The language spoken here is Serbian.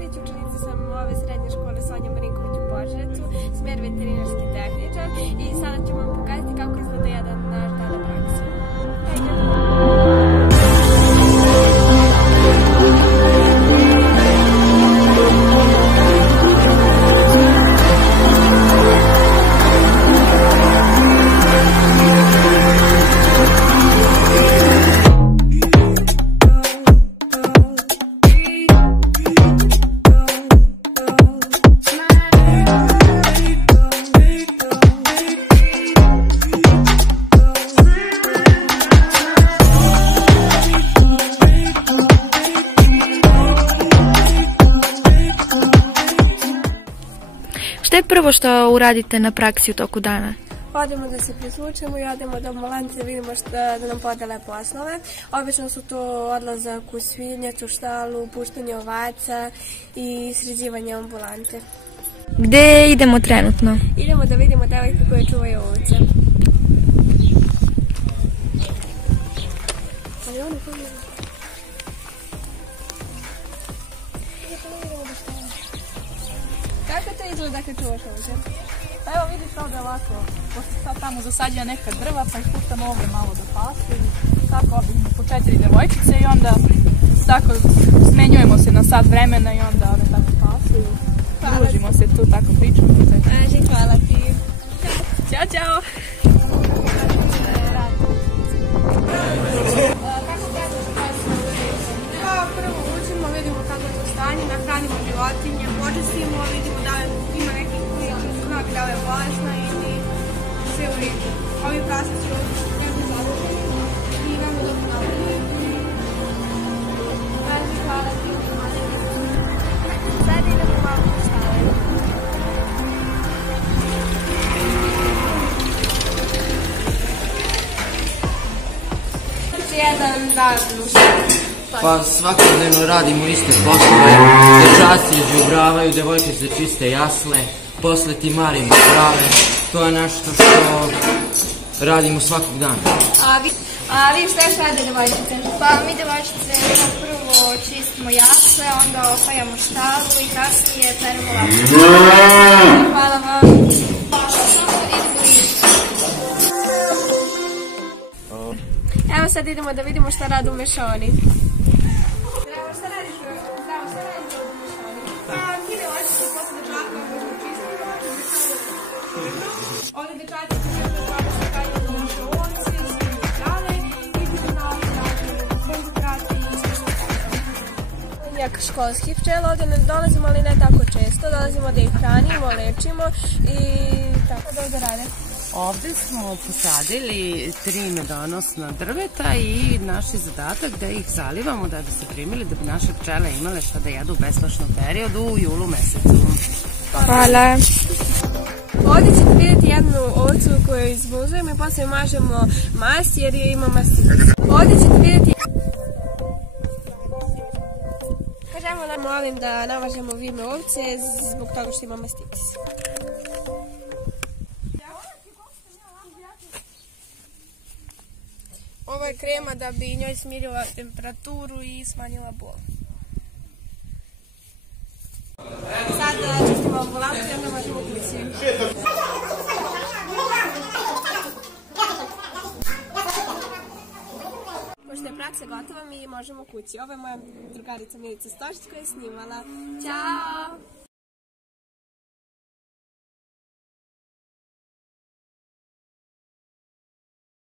Đurić, učenica sam ove srednje škole Sonja Marinković u Požarevcu, smer veterinarski tehničar i sada ću vam pokazati kako izgleda jedan naš dan na praksi. Šta je prvo što uradite na praksi u toku dana? Odemo da se prislučemo i odemo do ambulante da vidimo da nam podele poslove. Obično su to odlazak u svinjac, u štalu, puštanje ovaca i sređivanje ambulante. Gde idemo trenutno? Idemo da vidimo devojke koje čuvaju ovce. Kako to izgleda kad čuvaš ovdje? Pa evo vidiš ovdje ovako, pošto sad tamo zasađa neka drva pa ih puštamo ovdje malo da pasu i tako obično po 4 devojčice i onda tako smenjujemo se na sat vremena i onda one tako pasuju. Družimo se tu, tako pričamo. Maži, hvala ti. Ćao, čao! Prvo učimo, vidimo kako je to stanje, nahranimo životinje, počistimo, vidimo da ima nekih znak da je bolesna ili sve u redu. Ovi prasi su jako zaduženi i imamo dobro napravljaju. Maži, hvala ti. Sada idemo malo u štale. Jedan dan u štale. Pa svakodnevno radimo iste poslove, dečaci izđubravaju, devojke se čiste jasle, posle timarimo krave, to je nešto što radimo svakog dana. A vi šta još rade devojčice? Pa mi devojčice prvo čistimo jasle, onda opajamo štalu i kasnije peremo lapce. Hvala vam. Evo sad idemo da vidimo šta rade u mešoni. Zdravo, šta radiš u mešoni? Pa ti devojčice posle dečaka možemo čistiti. Ovdje dečaci će se dečaka staviti u naše ovce, svinje krave i ćemo na ovaj način konzukrati i slično. Jak školskih pčela ovdje ne dolazimo, ali ne tako često. Dolazimo da ih hranimo, lečimo i tako da ovdje rade. Ovdje smo posadili 3 medonosna drveta i naš je zadatak da ih zalivamo da bi se primili, da bi naše pčele imale šta da jedu u besplašnom periodu u julu mesecu. Hvala. Ovdje ćete vidjeti jednu ovcu koju izmuzujemo i poslije mažemo mast jer je ima mastitis. Ovdje ćete vidjeti... Kažemo da molim da namažemo vime ovce zbog toga što ima mastitis. Ovo je krema da bi njoj smirila temperaturu i smanjila bol. Sad čistimo ambulantu i onda možemo kući. Pošto je praksa gotova, mi možemo kući. Ovo je moja drugarica Milica Stošić koja je snimala. Ćao!